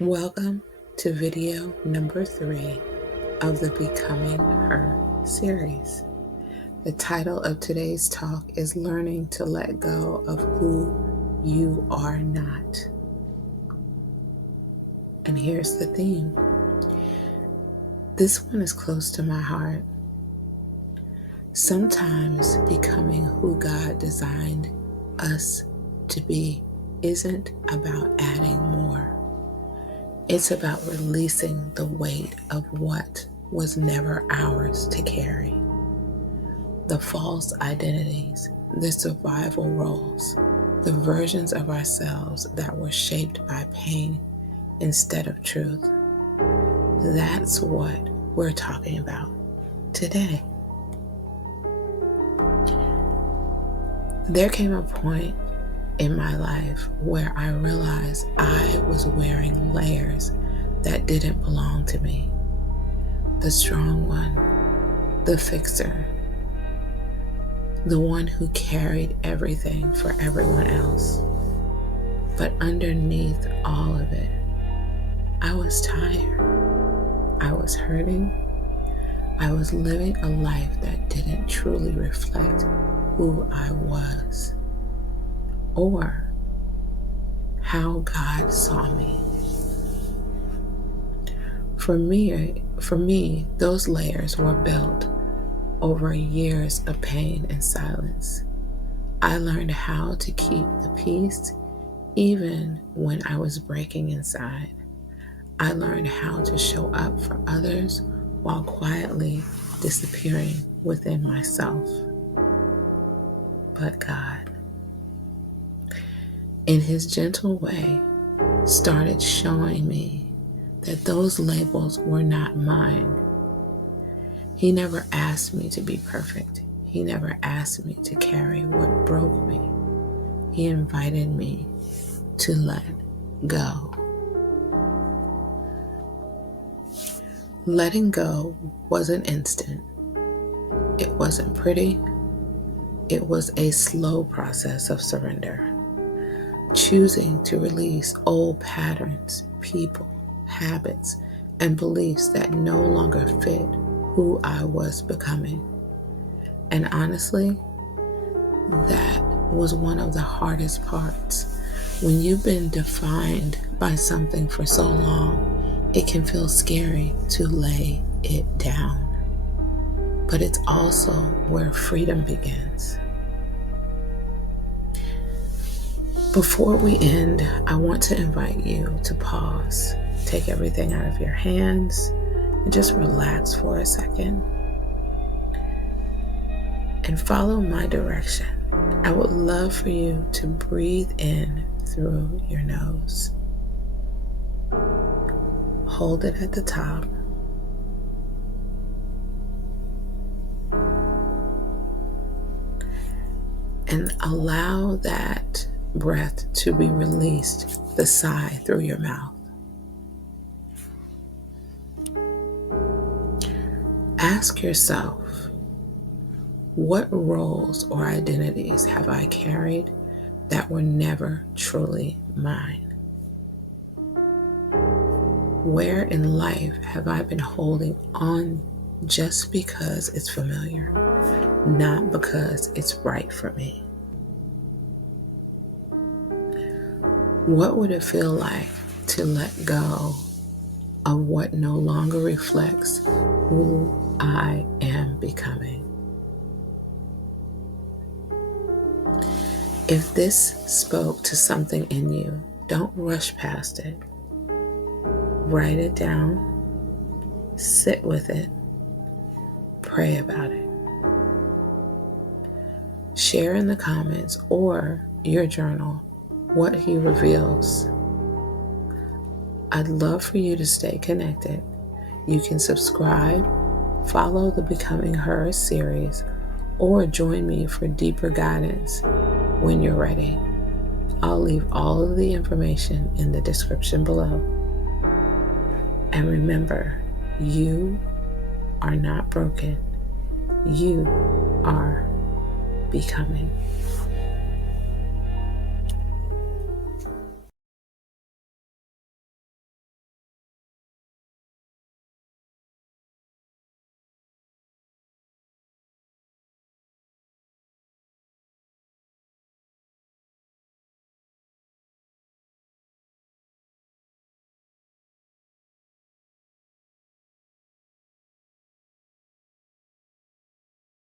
Welcome to video number 3 of the Becoming Her series. The title of today's talk is Learning to Let Go of Who You Are Not. And here's the theme. This one is close to my heart. Sometimes becoming who God designed us to be isn't about adding more. It's about releasing the weight of what was never ours to carry. The false identities, the survival roles, the versions of ourselves that were shaped by pain instead of truth. That's what we're talking about today. There came a point in my life where I realized I was wearing layers that didn't belong to me. The strong one, the fixer, the one who carried everything for everyone else. But underneath all of it, I was tired. I was hurting. I was living a life that didn't truly reflect who I was or how God saw me. For me, those layers were built over years of pain and silence. I learned how to keep the peace even when I was breaking inside. I learned how to show up for others while quietly disappearing within myself. But God, in His gentle way, started showing me that those labels were not mine. He never asked me to be perfect. He never asked me to carry what broke me. He invited me to let go. Letting go wasn't instant. It wasn't pretty. It was a slow process of surrender. Choosing to release old patterns, people, habits, and beliefs that no longer fit who I was becoming. And honestly, that was one of the hardest parts. When you've been defined by something for so long, it can feel scary to lay it down. But it's also where freedom begins. Before we end, I want to invite you to pause, take everything out of your hands, and just relax for a second and follow my direction. I would love for you to breathe in through your nose. Hold it at the top. And allow that breath to be released, the sigh through your mouth. Ask yourself, what roles or identities have I carried that were never truly mine? Where in life have I been holding on just because it's familiar, not because it's right for me? What would it feel like to let go of what no longer reflects who I am becoming? If this spoke to something in you, don't rush past it. Write it down, sit with it, pray about it. Share in the comments or your journal what He reveals. I'd love for you to stay connected. You can subscribe, follow the Becoming Her series, or join me for deeper guidance when you're ready. I'll leave all of the information in the description below. And remember, you are not broken. You are becoming.